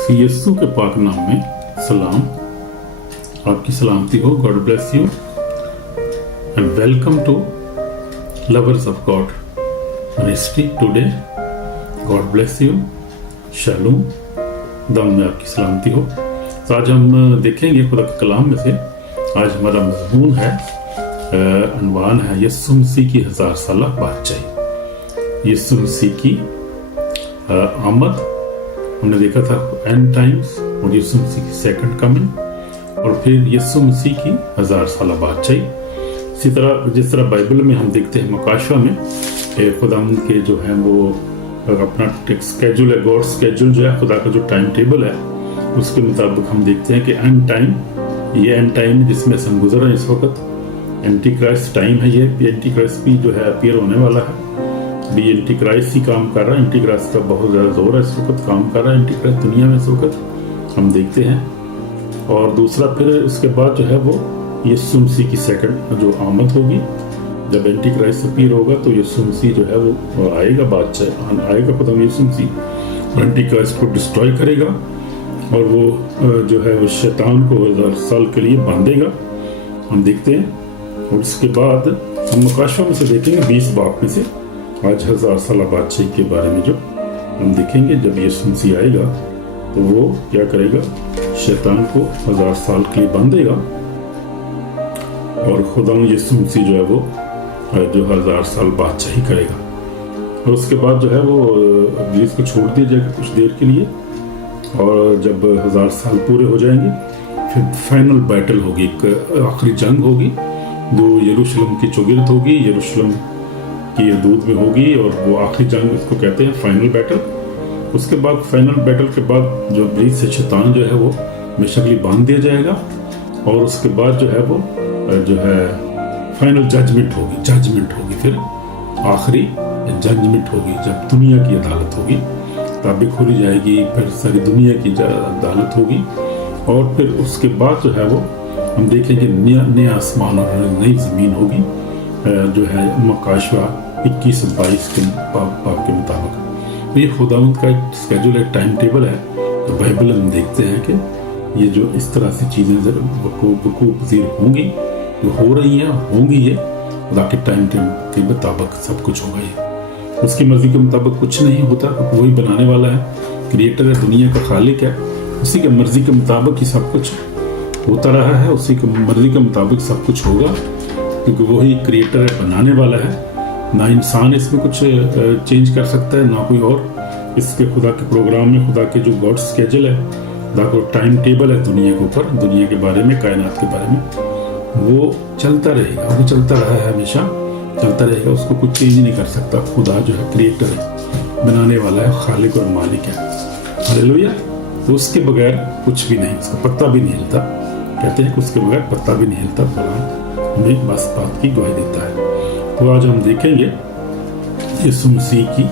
यस्सु के पाक नाम में सलाम, आपकी सलामती हो। God bless you and welcome to lovers of God ministry today. God bless you, shalom, दम में आपकी सलामती हो। तो आज हम देखेंगे खुदा के कलाम में से। आज हमारा मज़मून है, अनवान है यस्सु मसीह की 1000 साला बादशाही। यस्सु मसीह की आमद हमने देखा था, एंड टाइम्स, और यस्सु मसीह की सेकंड कमिंग, और फिर यस्सु मसीह की 1000 साला बादशाही। इसी तरह जिस तरह बाइबल में हम देखते हैं मकाशवा में खुदा के जो है वो अपना स्केड्यूल है, गॉड स्केड्यूल जो है, खुदा का जो टाइम टेबल है, उसके मुताबिक हम देखते हैं कि एंड टाइम, ये एंड टाइम जिसमें से हम गुजर रहे हैं इस वक्त, एंटी क्राइस्ट टाइम है। ये एंटी क्राइस्ट भी जो है अपीयर होने वाला है। भी एंटी क्राइस्ट ही काम कर रहा है। एंटी क्राइस्ट का बहुत ज़्यादा जोर है, इस वक्त काम कर रहा है एंटी क्राइस्ट दुनिया में इस वक्त हम देखते हैं। और दूसरा फिर इसके बाद जो है वो यस्सु मसीह की सेकंड जो आमद होगी, जब एंटी क्राइस्ट अपीयर होगा तो यस्सु मसीह जो है वो आएगा, बादशाह आएगा, खुदा यस्सु मसीह एंटी क्राइस्ट को डिस्ट्रॉय करेगा, और वो जो है वो शैतान को 1000 साल के लिए बांधेगा, हम देखते हैं। और उसके बाद हम मुकाशवा में से देखेंगे 20 बाप में से आज 1000 साल बादशाही के बारे में जो हम देखेंगे। जब यीशु मसीह आएगा तो वो क्या करेगा, शैतान को 1000 साल के लिए बांधेगा, और खुदा यीशु मसीह जो है वो जो 1000 साल बादशाही करेगा। और उसके बाद जो है वो इब्लीस को छोड़ दिया जाएगा कुछ देर के लिए, और जब 1000 साल पूरे हो जाएंगे फिर फाइनल बैटल होगी, एक आखिरी जंग होगी जो यरूशलेम की चौगिरद होगी, यरूशलेम की हदूद में होगी, और वो आखिरी जंग इसको कहते हैं फाइनल बैटल। उसके बाद फाइनल बैटल के बाद जो इब्लीस से शैतान जो है वो हमेशा के लिए बांध दिया जाएगा, और उसके बाद जो है वो जो है फाइनल जजमेंट होगी, फिर आखिरी जजमेंट होगी जब दुनिया की अदालत होगी, ताबे खोली जाएगी, फिर सारी दुनिया की अदालत होगी, और फिर उसके बाद जो है वो हम देखेंगे नया आसमान और नई ज़मीन होगी, जो है मकाशवा 21-22 के पाप के मुताबिक। तो ये खुदावंद का एक स्केड्यूल, एक टाइम टेबल है। तो बाइबल हम देखते हैं कि ये जो इस तरह से चीज़ें वकूफ़ पज़ीर होंगी, जो हो रही हैं होंगी, ये खुदा के टाइम टेबल के मुताबिक सब कुछ होगा। ये उसकी मर्ज़ी के मुताबिक कुछ नहीं होता, वही बनाने वाला है, क्रिएटर है, दुनिया का खालिक है, उसी के मर्ज़ी के मुताबिक ही सब कुछ होता रहा है, उसी की मर्ज़ी के मुताबिक सब कुछ होगा, क्योंकि वही क्रिएटर है, बनाने वाला है। ना इंसान इसमें कुछ चेंज कर सकता है, ना कोई और। इसके खुदा के प्रोग्राम में, खुदा के जो गॉड स्केड्यूल है, खुदा का टाइम टेबल है दुनिया के ऊपर, दुनिया के बारे में, कायनात के बारे में, वो चलता रहेगा, वो चलता रहा है, हमेशा चलता रहेगा, उसको कुछ चेंज नहीं कर सकता। खुदा जो है क्रिएटर है, बनाने वाला है, खालिक और मालिक है। हालेलुया। तो उसके बगैर कुछ भी नहीं, उसका पत्ता भी नहीं हिलता। कहते हैं कि उसके बगैर पत्ता भी नहीं हिलता। कुरान हमें बस बात की गवाही देता है। तो आज हम देखेंगे यीशु मसीह की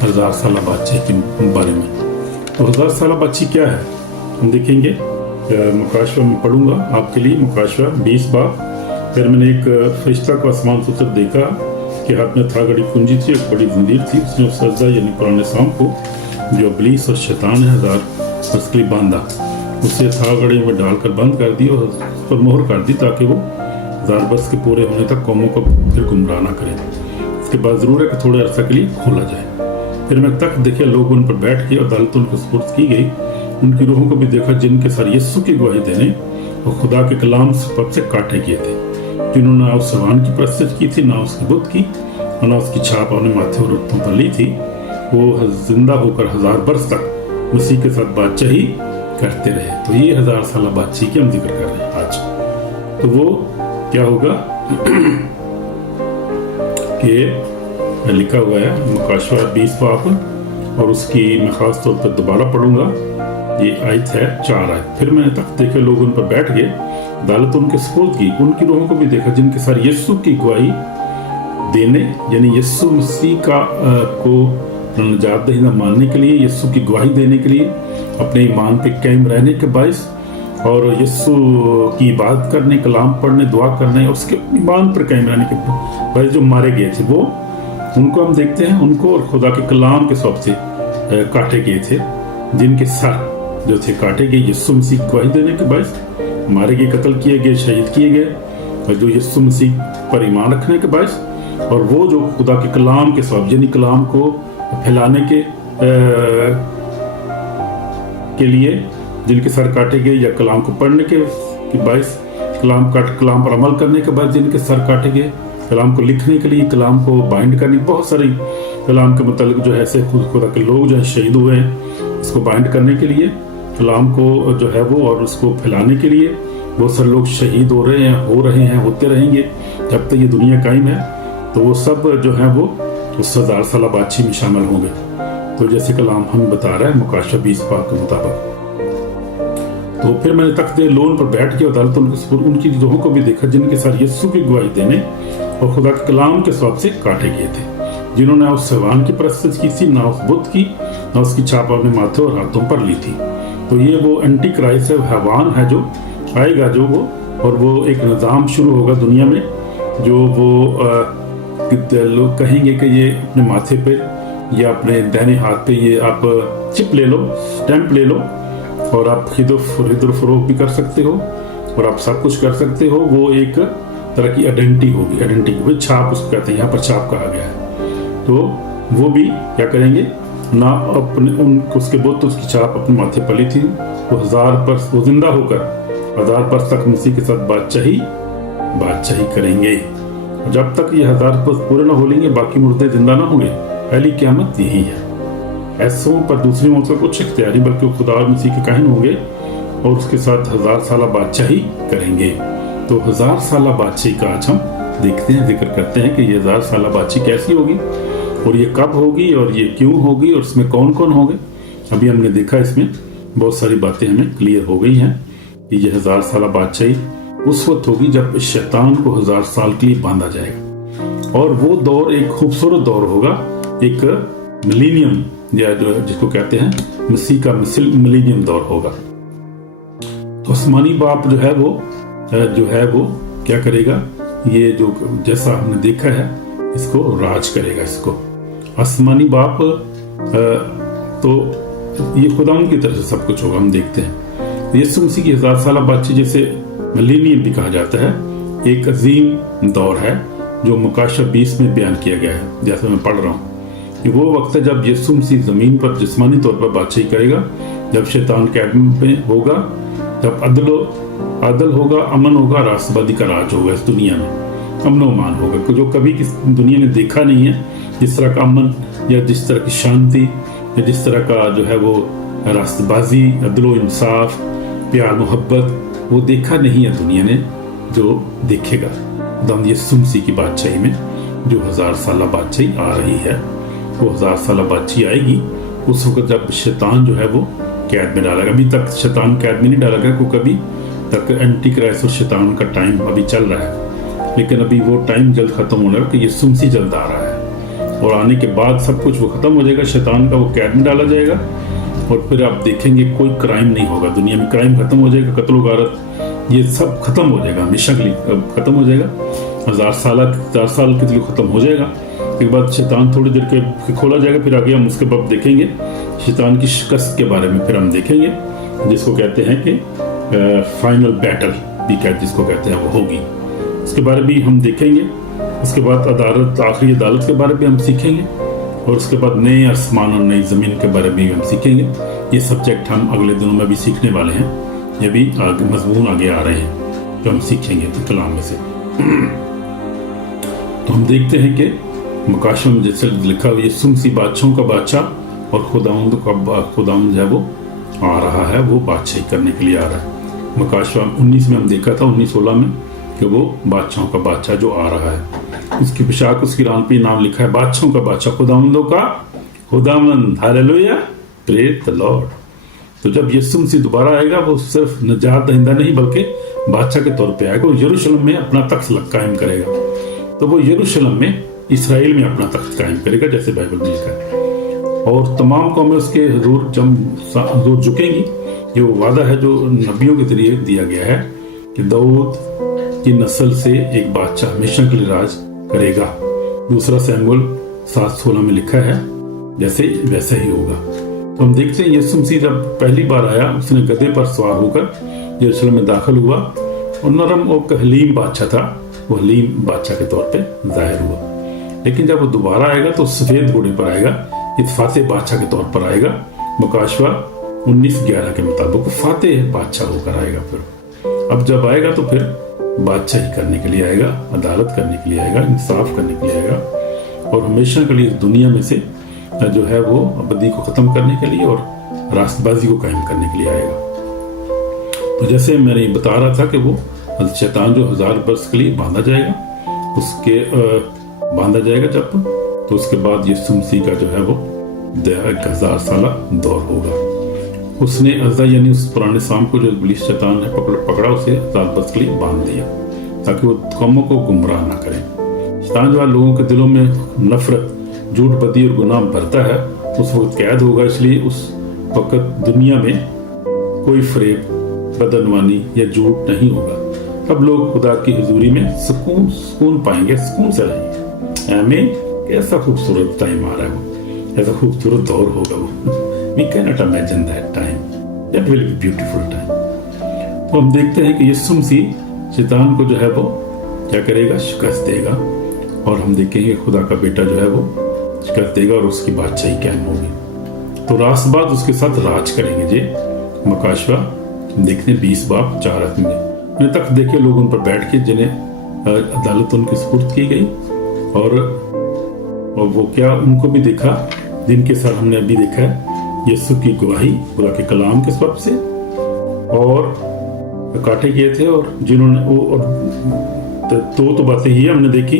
1000 साला बादशाही के बारे में। तो 1000 साला बादशाही क्या है हम देखेंगे। मुकाशवा में पढ़ूंगा आपके लिए, मुकाशवा 20 बाब। फिर मैंने एक फरिश्ता को आसमान से देखा कि हाथ में था घड़ी कुंजी थी, एक बड़ी जंजीर थी, उसने उस सजदा यानी कुरान शाम को जो इब्लीस और शैतान है 1000 वर्ष के लिए बांधा, उसे था घड़ी में डालकर बंद कर दी और उस पर मोहर कर दी, ताकि वो 1000 वर्ष के पूरे होने तक कौमों को फिर गुमराह ना करें। इसके बाद ज़रूर है कि थोड़े अरसा के लिए खोला जाए। फिर मैं तक देखे लोग उन पर बैठ के, अदालत उनको सुपुर्द की गई। उनकी रूहों को भी देखा जिनके सर यीशु की गवाही देने और खुदा के कलाम से काटे गए थे, जिन्होंने ना उस जवान की प्रस्तुत की थी, ना उसके बुत की, और ना उसकी छाप अपने माथे और रत्तों पर ली थी। वो जिंदा होकर 1000 वर्ष तक मसीह के साथ बादशाही करते रहे। तो ये 1000 साल बादशाही की हम जिक्र कर रहे हैं आज। तो वो क्या होगा कि लिखा हुआ है मुकाशवा 20 बाब, और उसकी मैं खास तौर पर दोबारा पढ़ूंगा। ये आयत है 4 आयत। फिर मैंने तक देखे लोग उन पर बैठ गए, अदालत उनके सुपुर्द की, उनकी रूहों को भी देखा जिनके साथ यीशु की गवाही देने, यानी यीशु मसीह का को निजात दहिंदा मानने के लिए, यीशु की गवाही देने के लिए, अपने ईमान पे कायम रहने के बायस, और यीशु की इबादत करने, कलाम पढ़ने, दुआ करने, उसके ईमान पर कायम रहने के बायस जो मारे गए थे, वो उनको हम देखते हैं, उनको और खुदा के कलाम के सबब से काटे गए थे, जिनके सर जो थे काटे गए यीशु मसीह की गवाही देने के बायस, मारे गए, कत्ल किए गए, शहीद किए गए, और जो यीशु मसीह पर ईमान रखने के बायस, और वो जो खुदा के कलाम के सबब यानी कलाम को फैलाने के लिए जिनके सर काटे गए, या कलाम को पढ़ने के बायस, कलाम पर अमल करने के बाद जिनके सर काटे गए, कलाम को लिखने के लिए, कलाम को बाइंड करने, बहुत सारी कलाम के मतलब जो है ऐसे खुदा के लोग जो है शहीद हुए हैं इसको बाइंड करने के लिए, कलाम को जो है वो और उसको फैलाने के लिए बहुत सारे लोग शहीद हो रहे हैं, होते रहेंगे जब तक ये दुनिया कायम है। तो वो सब जो है वो उस 1000 साल बादशाही में शामिल होंगे। तो जैसे कलाम हमें बता रहा है मुकाशा 20 पाक के मुताबिक। तो फिर मैंने तख्ते लोन पर बैठ के अदालत उनकी रूहों को भी देखा जिनके साथ यीशु की गवाही देने और खुदा के कलाम के सबब से काटे गए थे, जिन्होंने उस हैवान की परस्तिश की थी, ना उस बुत की, ना उसकी छाप अपने माथे और हाथों पर ली थी। तो ये वो एंटी क्राइस्ट है, हैवान है जो आएगा, जो वो, और वो एक निज़ाम शुरू होगा दुनिया में, जो वो लोग कहेंगे कि ये अपने माथे पे या अपने दाहिने हाथ पे ये आप चिप ले लो, स्टैंप ले लो, और आप खरीदो फरोख्त भी कर सकते हो और आप सब कुछ कर सकते हो। वो एक तरह की आइडेंटिटी होगी, छाप उसको कहते हैं, यहाँ पर छाप कहा गया है। तो वो भी क्या करेंगे ना, अपने उसके बुत उसकी छाप अपने माथे पर ली थी। वो 1000 वर्ष वो जिंदा होकर 1000 वर्ष तक मसीह के साथ बादशाही करेंगे। जब तक ये 1000 वर्ष पूरे न हो लेंगे, बाकी मुर्दे जिंदा ना होंगे। पहली क़यामत यही है। ऐसों पर दूसरी मौत का कुछ इख्तियार नहीं, बल्कि खुदा मसीह के काहिन होंगे और उसके साथ 1000 साल बादशाही करेंगे। तो 1000 साल बादशाही का आज हम देखते हैं, जिक्र करते हैं कि ये 1000 साल बादशाही कैसी होगी और ये कब होगी और ये क्यों होगी और इसमें कौन कौन होंगे। अभी हमने देखा इसमें बहुत सारी बातें हमें क्लियर हो गई हैं कि ये 1000 साल बादशाही उस वक्त होगी जब शैतान को 1000 साल के लिए बांधा जाएगा, और वो दौर एक खूबसूरत दौर होगा, एक मिलेनियम या जो जिसको कहते हैं मसीह का मिलेनियम दौर होगा। तो आसमानी बाप जो है वो क्या करेगा, ये जो जैसा हमने देखा है इसको राज करेगा। इसको आसमानी बाप तो ये खुदावंद की तरफ से सब कुछ होगा। हम देखते हैं यीशु मसीह की 1000 साल बादशाही जिसे मिलेनियम भी कहा जाता है, एक अजीम दौर है जो मुकाशा 20 में बयान किया गया है। जैसे मैं पढ़ रहा हूँ कि वो वक्त है जब यीशु मसीह जमीन पर जिस्मानी तौर पर बादशाही करेगा, जब शैतान कैद में होगा, जब अदल होगा, अमन होगा, राष्ट्रवादी का राज होगा। इस दुनिया में अमन अमान होगा जो कभी किस दुनिया ने देखा नहीं है। जिस तरह का अमन या जिस तरह की शांति या जिस तरह का जो है वो राष्ट्रबाजी, अदलो इंसाफ, प्यार मोहब्बत, वो देखा नहीं है दुनिया ने। जो देखेगा दम यीशु मसीह की बादशाही में, जो 1000 साल बादशाही आ रही है, वो 1000 साल बादशाही आएगी उस वक्त जब शैतान जो है वो कैद में डालेगा। अभी तक शैतान कैद में नहीं डाला गया, क्योंकि अभी तक एंटी क्राइस्ट और शैतान का टाइम अभी चल रहा है, लेकिन अभी वो टाइम जल्द खत्म होने लगा कि यीशु मसीह जल्द आ रहा है, और आने के बाद सब कुछ वो खत्म हो जाएगा, शैतान का वो कैद में डाला जाएगा, और फिर आप देखेंगे कोई क्राइम नहीं होगा दुनिया में। क्राइम खत्म हो जाएगा, कत्ल गारत ये सब खत्म हो जाएगा, हमेशा के लिए खत्म हो जाएगा। 1000 साल के लिए खत्म हो जाएगा। उसके बाद शैतान थोड़ी देर के खोला जाएगा, फिर आगे हम उसके बाद देखेंगे शैतान की शिकस्त के बारे में। फिर हम देखेंगे जिसको कहते हैं कि फाइनल बैटल भी जिसको कहते हैं वो होगी, उसके बारे में भी हम देखेंगे। उसके बाद आखिरी अदालत के बारे में हम सीखेंगे, और उसके बाद नए आसमान और नई ज़मीन के बारे में भी हम सीखेंगे। ये सब्जेक्ट हम अगले दिनों में भी सीखने वाले हैं, ये भी आगे मजमून आगे आ रहे हैं जो हम सीखेंगे कलाम में से। तो हम देखते हैं कि मुकाशा में जैसे लिखा हुआ यीशु मसीह बादशाहों का बादशाह और खुदावंद जो है वो आ रहा है, वो बादशाही करने के लिए आ रहा है। मुकाशा 19 में हम देखा था, 19-16 में, कि वो बादशाहों का बादशाह जो आ रहा है। उसकी पोशाक, उसकी रान पे नाम लिखा है बादशाहों का बादशाह, खुदावंदों का खुदावंद। Hallelujah, praise the Lord. तो जब यीशु मसीह दोबारा आएगा, वो सिर्फ निजात दहिंदा नहीं बल्कि बादशाह के तौर पे आएगा, और यरूशलेम में अपना तख्त कायम करेगा। तो वो यरूशलेम में, इसराइल में अपना तख्त कायम करेगा, जैसे बाइबल में लिखा है, और तमाम कौमें उसके हुजूर झुकेंगी। ये वो वादा है जो नबियों के जरिए दिया गया है कि दाऊद की नस्ल से एक बादशाह हमेशा के लिए राज करेगा। 2 शमूएल 7:16 में लिखा है जैसे वैसा ही होगा। तो हम देखते हैं यीशु मसीह जब पहली बार आया, उसने गधे पर सवार होकर यरूशलेम में दाखिल हुआ और नरम और हलीम बादशाह था, वो हलीम बादशाह के तौर पे जाहिर हुआ। लेकिन जब वो दोबारा आएगा तो सफेद घोड़े पर आएगा, फातेह बादशाह के तौर पर आएगा। मुकाशवा 19:11 के मुताबिक फातेह बादशाह होकर आएगा। फिर अब जब आएगा तो फिर बादशाही करने के लिए आएगा, अदालत करने के लिए आएगा, इंसाफ करने के लिए आएगा और हमेशा के लिए इस दुनिया में से जो है वो अबदी को खत्म करने के लिए और रास्तबाजी को कायम करने के लिए आएगा। तो जैसे मैंने बता रहा था कि वो शैतान जो 1000 वर्ष के लिए बांधा जाएगा, उसके बांधा जाएगा जब, तो उसके बाद यीशु मसीह का जो है वो 1000 साल दौर होगा। उसने अज़ा यानी उस पुराने शाम को जो इब्लीस शैतान ने पकड़ा, उसे 1000 वर्ष के लिए बांध दिया ताकि वो कौमों को गुमराह ना करे। शैतान जो लोगों के दिलों में नफरत, झूठ, बदी और गुनाह भरता है, उस वक्त कैद होगा। इसलिए उस वक्त दुनिया में कोई फरेब, बदनवानी या झूठ नहीं होगा। सब लोग खुदा की हुजूरी में सुकून पाएंगे, सुकून से रहेंगे। आमीन। कैसा खूबसूरत टाइम आ रहा है वो, ऐसा खूबसूरत दौर होगा वो। We cannot imagine that time. That will be beautiful time. तो हम देखते हैं कि यीशु मसीह शैतान को जो है वो क्या करेगा, शिकस्त देगा और हम देखेंगे खुदा का बेटा जो है वो शिकस्त देगा और उसकी बादशाही कायम होगी। तो रास्तबाज उसके साथ राज करेंगे। जे मकाशवा देखते हैं 20:4 में तक देखे लोग उन पर बैठ के जिन्हें अदालत उनकी सुपुर्द की गई और वो क्या उनको भी देखा जिनके साथ हमने अभी देखा है यीशु की गवाही खुदा के कलाम के सबब से और काटे गए थे और जिन्होंने वो और तो बातें ही हमने देखी।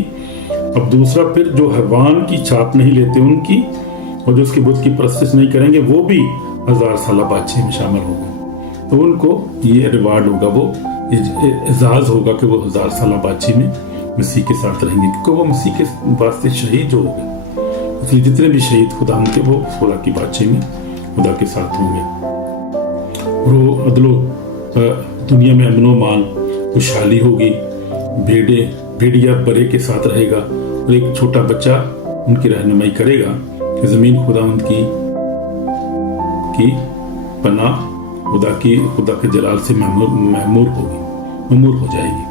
अब दूसरा फिर जो हैवान की छाप नहीं लेते उनकी और जो उसकी बुत की परस्तिश नहीं करेंगे वो भी 1000 साल बादशाही में शामिल होंगे। तो उनको ये रिवार्ड होगा, वो एजाज होगा कि वो 1000 साल बादशाही में मसीह के साथ रहेंगे, क्योंकि वो मसीह के वास्ते शहीद जो हो गए। इसलिए जितने भी शहीद खुदा के वो खुदा की बादशाही में खुदा के साथ होंगे। और वो अदलो दुनिया में अमनो मान खुशहाली होगी, भेड़िया बरे के साथ रहेगा और एक छोटा बच्चा उनकी रहनुमाई करेगा कि जमीन खुदावंद की पनाह खुदा के जलाल से महमूर हो जाएगी।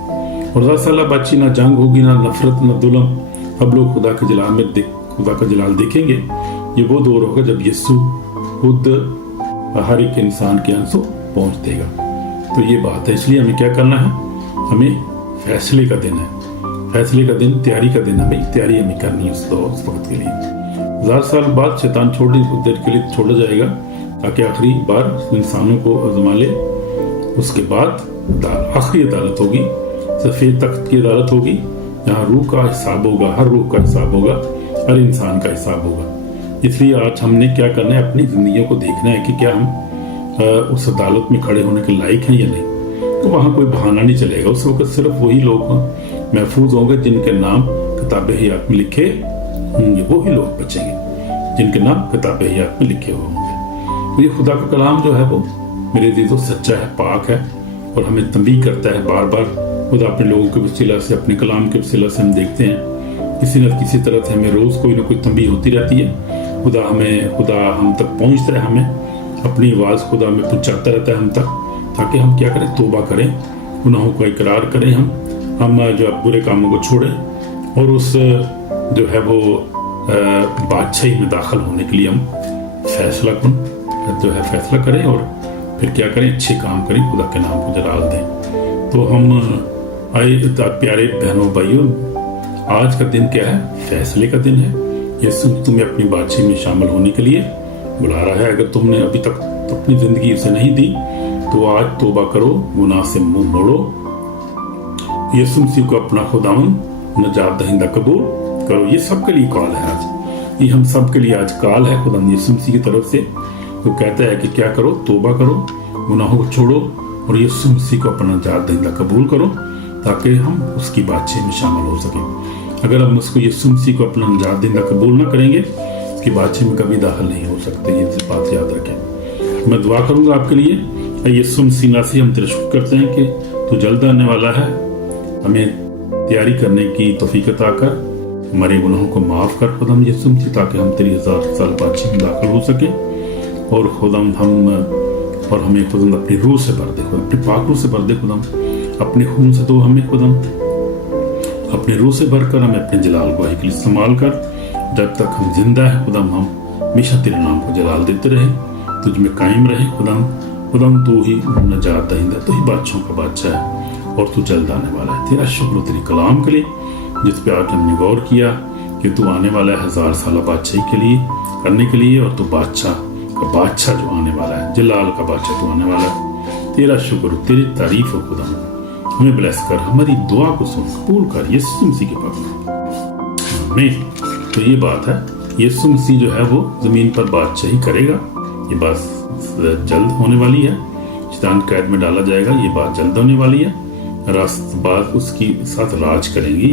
और 1000 साल बादशाही ना जंग होगी, ना नफरत, ना जुल्म। अब लोग खुदा का जलाल देखेंगे। ये वो दौर होगा जब यीशु खुद हर एक इंसान के आंसू पहुंच देगा। तो ये बात है, इसलिए हमें क्या करना है, हमें फैसले का दिन है, फैसले का दिन, तैयारी का दिन, हमें तैयारी हमें करनी है उस वक्त के लिए। 1000 साल बाद शैतान थोड़ी देर के लिए छोड़ा जाएगा ताकि आखिरी बार इंसानों को आजमा ले। उसके बाद आखिरी अदालत होगी, सफेद तख्त की अदालत होगी, जहाँ रूह का हिसाब होगा, हर रूह का हिसाब होगा, हर इंसान का हिसाब होगा। इसलिए आज हमने क्या करना है, अपनी जिंदगियों को देखना है कि क्या हम उस अदालत में खड़े होने के लायक हैं या नहीं। तो वहाँ कोई बहाना नहीं चलेगा। उस वक्त सिर्फ वही लोग महफूज होंगे जिनके नाम किताब हयात में लिखे होंगे, वही लोग बचेंगे जिनके नाम किताब हयात में लिखे हुए होंगे। तो ये खुदा का कलाम जो है वो मेरे दिल सच्चा है, पाक है और हमें तंबीह करता है बार बार। खुदा अपने लोगों के वसीला से, अपने कलाम के वसीला से हम देखते हैं किसी न किसी तरह से हमें रोज कोई ना कोई तंबीह होती रहती है। खुदा हम तक पहुंचता है, हमें अपनी आवाज़ खुदा में पहुंचाता रहता है हम तक, ताकि हम क्या करें, तौबा करें, गुनाहों का इकरार करें, हम जो बुरे कामों को छोड़ें और उस जो है वो बादशाही में दाखिल होने के लिए हम फैसला करें और फिर क्या करें, अच्छे काम करें, खुदा के नाम को जलाल दें। तो हम आए प्यारे बहनों भाइयों, आज का दिन क्या है, फैसले का दिन है। यीशु तुम्हें अपनी बादशाही में शामिल होने के लिए बुला रहा है। अगर तुमने अभी तक अपनी जिंदगी उसे नहीं दी तो आज तौबा करो, गुनाह से मुंह मोड़ो, यीशु मसीह को अपना खुदावंद नजात दहिंदा कबूल करो। ये सबके लिए कॉल है आज, ये हम सब के लिए आज कॉल है खुदा यीशु मसीह की तरफ से। वो कहता है कि क्या करो, तौबा करो, गुनाहों को छोड़ो और यीशु मसीह को अपना नजात दहिंदा कबूल करो ताकि हम उसकी बादशाही में शामिल हो सकें। अगर हम उसको यीशु मसीह को अपना नजात दहिंदा कबूल ना करेंगे, उसकी बादशाही में कभी दाखिल नहीं हो सकते। ये बात याद रखें। मैं दुआ करूंगा आपके लिए। यीशु मसीह से हम तेरा शुक्र करते हैं कि तू जल्द आने वाला है। हमें तैयारी करने की तौफीक अता कर, हमारे गुनाहों को माफ कर खुदा यीशु मसीह, ताकि हम तेरी 1000 साल बादशाही में दाखिल हो सके اور खुदावंद हमें खुदावंद अपनी रूह से भर दे, अपने पाक रूह से भर दे खुदावंद, अपने खून से तो हमें खुदावंद अपने रूह से भरकर हमें अपने जलाल गवाही के लिए इस्तेमाल कर। जब तक हम जिंदा है खुदावंद हम हमेशा तेरे नाम को जलाल देते रहे, तुझ में कायम रहे खुदावंद तू ही नजात दहिंदा, तू ही बादशाहों का बादशाह है और तू जल्द आने वाला है। तेरा शुक्र तेरे कलाम के लिए जिस पे आज हमने गौर किया कि तू आने वाला है 1000 साल बादशाही के लिए करने के लिए, और तू बादशाह जो आने वाला है, जलाल का बादशाह तू आने वाला है। तेरा शुक्र, तेरी तारीफ हो खुदावंद, हमें ब्लेस कर, हमारी दुआ को सुन कबूल कर यीशु मसीह के पाक में, आमीन। तो ये बात है, यीशु मसीह जो है वो जमीन पर बादशाही करेगा, ये बात जल्द होने वाली है, शैतान कैद में डाला जाएगा, ये बात जल्द होने वाली है, रास्तबाज उसकी साथ राज करेंगे,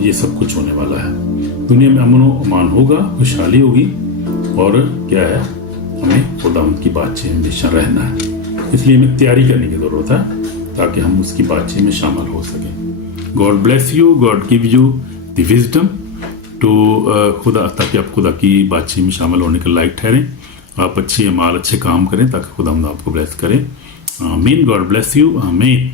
ये सब कुछ होने वाला है। दुनिया में अमन व अमान होगा, खुशहाली होगी, और क्या है, हमें खुदावंद की बातचीत हमेशा रहना है। इसलिए हमें तैयारी करने की जरूरत है ताकि हम उसकी बातचीत में शामिल हो सकें। God bless you, God give you the wisdom to खुदा, ताकि आप खुदा की बातचीत में शामिल होने के लायक ठहरें, आप अच्छे अमाल अच्छे काम करें ताकि खुदावंद आपको ब्लेस करें। आमीन। God bless you. आमीन।